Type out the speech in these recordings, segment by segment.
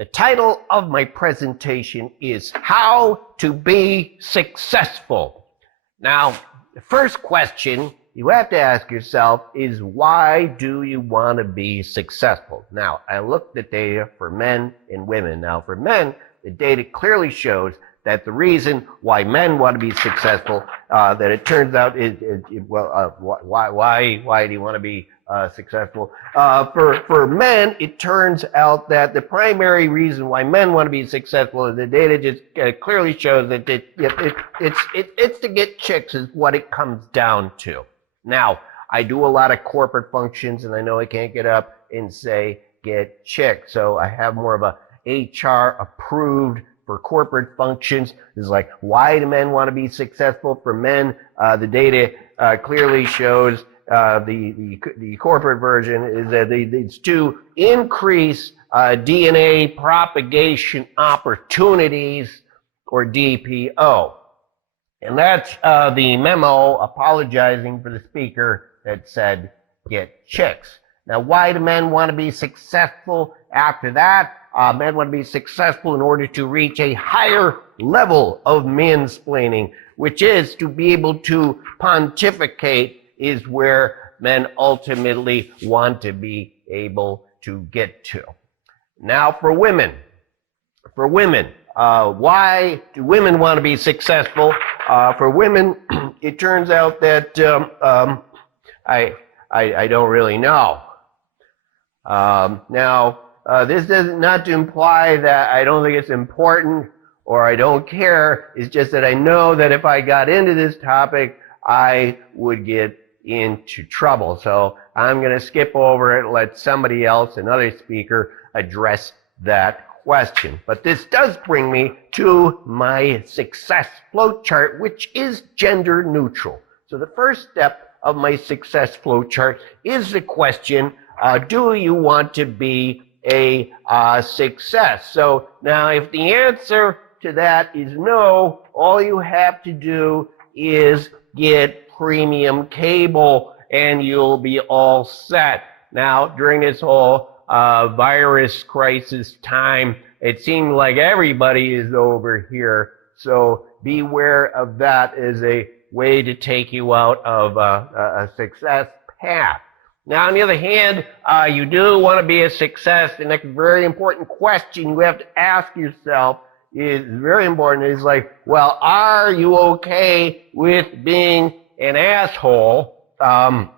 The title of my presentation is How to Be Successful. Now, the first question you have to ask yourself is, why do you want to be successful? Now, I looked at data for men and women. Now, for men, the data clearly shows that the reason why men want to be successful, that it turns out why do you want to be successful? For men, it turns out that the primary reason why men want to be successful is the data just clearly shows that it's to get chicks is what it comes down to. Now, I do a lot of corporate functions, and I know I can't get up and say get chicks, so I have more of a HR approved for corporate functions. Is like, why do men want to be successful? For men, the data clearly shows the corporate version is that it's to increase DNA propagation opportunities, or DPO. And that's the memo apologizing for the speaker that said get chicks. Now, why do men want to be successful after that? Men want to be successful in order to reach a higher level of mansplaining, which is to be able to pontificate, is where men ultimately want to be able to get to. Now, for women, why do women want to be successful? For women, it turns out that I don't really know. This does not to imply that I don't think it's important or I don't care. It's just that I know that if I got into this topic, I would get into trouble. So I'm going to skip over it, let somebody else, another speaker, address that question. But this does bring me to my success flowchart, which is gender neutral. So the first step of my success flowchart is the question, do you want to be a success? So now, if the answer to that is no, all you have to do is get premium cable and you'll be all set. Now, during this whole virus crisis time, it seemed like everybody is over here. So beware of that as a way to take you out of a success path. Now, on the other hand, you do want to be a success. The next very important question you have to ask yourself is very important. Is like, well, are you okay with being an asshole? Now,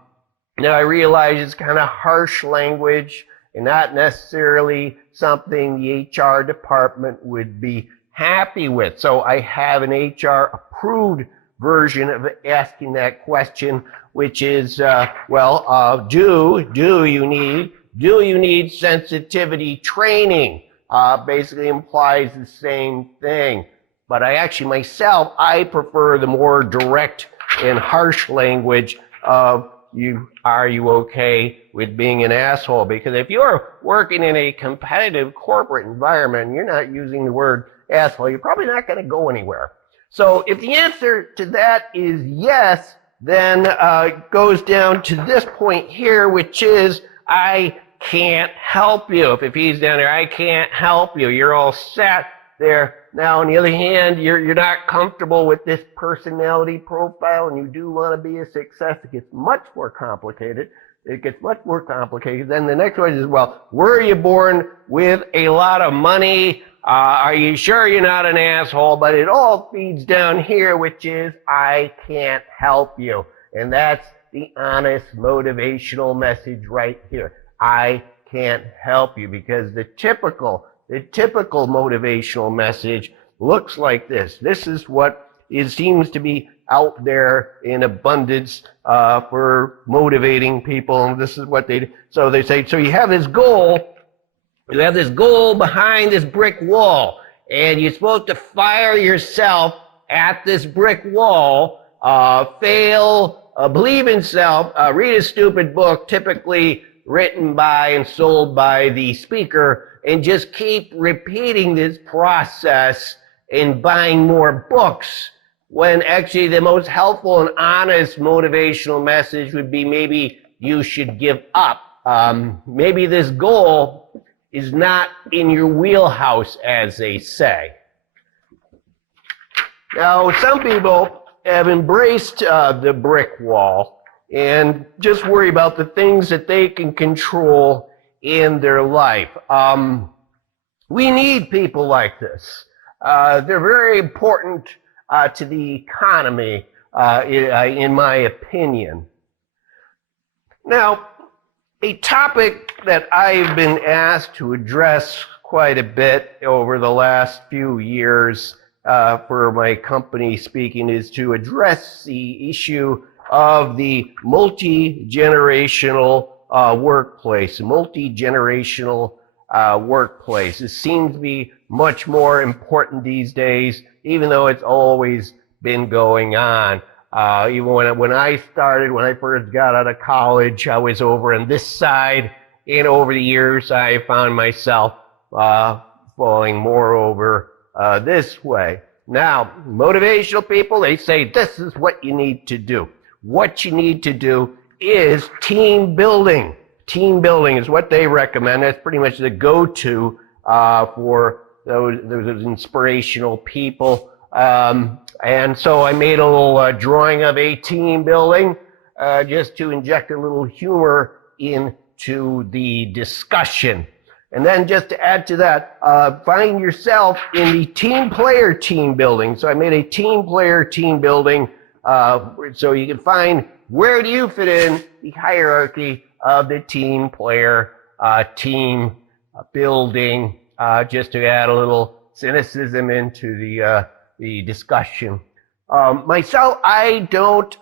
I realize it's kind of harsh language and not necessarily something the HR department would be happy with. So I have an HR approved version of asking that question, which is, do you need sensitivity training? Basically implies the same thing. But I actually myself, I prefer the more direct and harsh language of are you okay with being an asshole? Because if you're working in a competitive corporate environment and you're not using the word asshole, you're probably not going to go anywhere. So if the answer to that is yes, then it goes down to this point here, which is, I can't help you. If he's down there, I can't help you. You're all set there. Now, on the other hand, you're not comfortable with this personality profile and you do want to be a success. It gets much more complicated. Then the next one is, well, were you born with a lot of money? Are you sure you're not an asshole? But it all feeds down here, which is, I can't help you. And that's the honest motivational message right here. I can't help you, because the typical motivational message looks like this. This is what seems to be out there in abundance for motivating people. And this is what they do. So they say, so you have this goal behind this brick wall, and you're supposed to fire yourself at this brick wall, fail, believe in self, read a stupid book, typically written by and sold by the speaker, and just keep repeating this process and buying more books, when actually the most helpful and honest motivational message would be, maybe you should give up. Maybe this goal is not in your wheelhouse, as they say. Now, some people have embraced the brick wall and just worry about the things that they can control in their life. We need people like this. They're very important to the economy, in my opinion. Now, a topic that I've been asked to address quite a bit over the last few years for my company speaking is to address the issue of the multi-generational workplace. Multi-generational workplace. It seems to be much more important these days, even though it's always been going on. Even when I first got out of college, I was over on this side, and over the years, I found myself falling more over this way. Now, motivational people, they say this is what you need to do. What you need to do is team building. Team building is what they recommend. That's pretty much the go-to for those inspirational people. And so I made a little drawing of a team building just to inject a little humor into the discussion. And then just to add to that, find yourself in the team player team building. So I made a team player team building so you can find where do you fit in the hierarchy of the team player team building, just to add a little cynicism into the discussion. Myself, I don't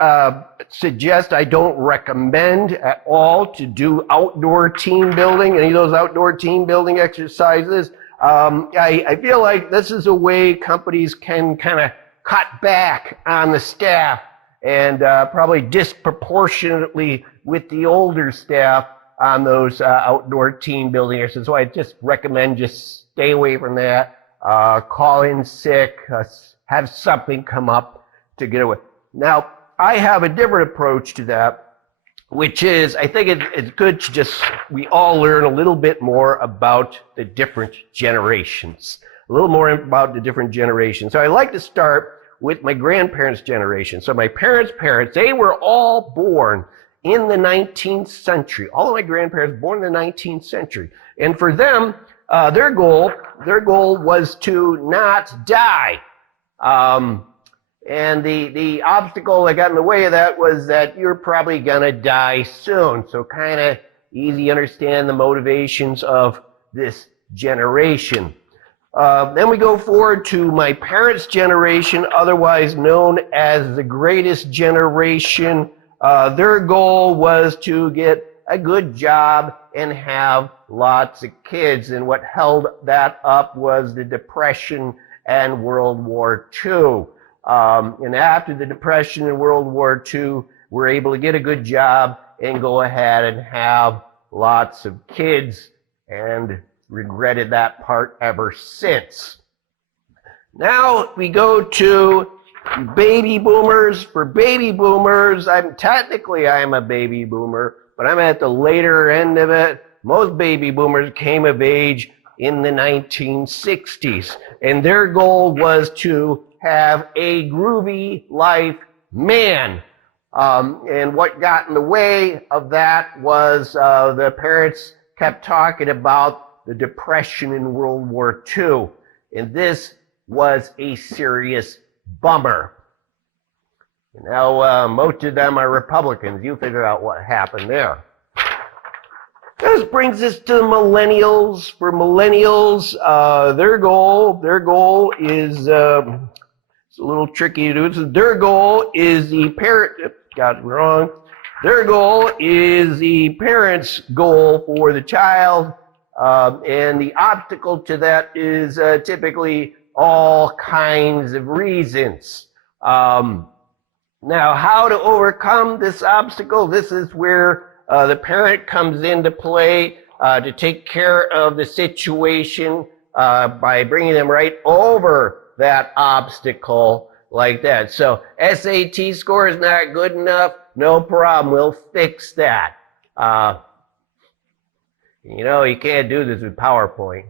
suggest, I don't recommend at all to do outdoor team building, any of those outdoor team building exercises. I feel like this is a way companies can kind of cut back on the staff and probably disproportionately with the older staff on those outdoor team building exercises. So I just recommend just stay away from that. Call in sick, have something come up to get away. Now, I have a different approach to that, which is I think it's good to just, we all learn a little bit more about the different generations, a little more about the different generations. So I like to start with my grandparents' generation. So my parents' parents, they were all born in the 19th century. All of my grandparents born in the 19th century. And for them, their goal was to not die. And the obstacle that got in the way of that was that you're probably gonna die soon. So kind of easy to understand the motivations of this generation. Then we go forward to my parents' generation, otherwise known as the greatest generation. Their goal was to get a good job and have lots of kids. And what held that up was the Depression and World War II. And after the Depression and World War II, we're able to get a good job and go ahead and have lots of kids, and regretted that part ever since. Now we go to baby boomers. For baby boomers, I am a baby boomer, but I'm at the later end of it. Most baby boomers came of age in the 1960s, and their goal was to have a groovy life man. And what got in the way of that was the parents kept talking about the Depression in World War II, and this was a serious bummer. Now, most of them are Republicans. You figure out what happened there. This brings us to the millennials. For millennials, their goal is, it's a little tricky to do. So their goal is the parent, got it wrong. Their goal is the parent's goal for the child, and the obstacle to that is typically all kinds of reasons. Now, how to overcome this obstacle? This is where the parent comes into play to take care of the situation by bringing them right over that obstacle like that. So SAT score is not good enough, no problem, we'll fix that. You know, you can't do this with PowerPoint.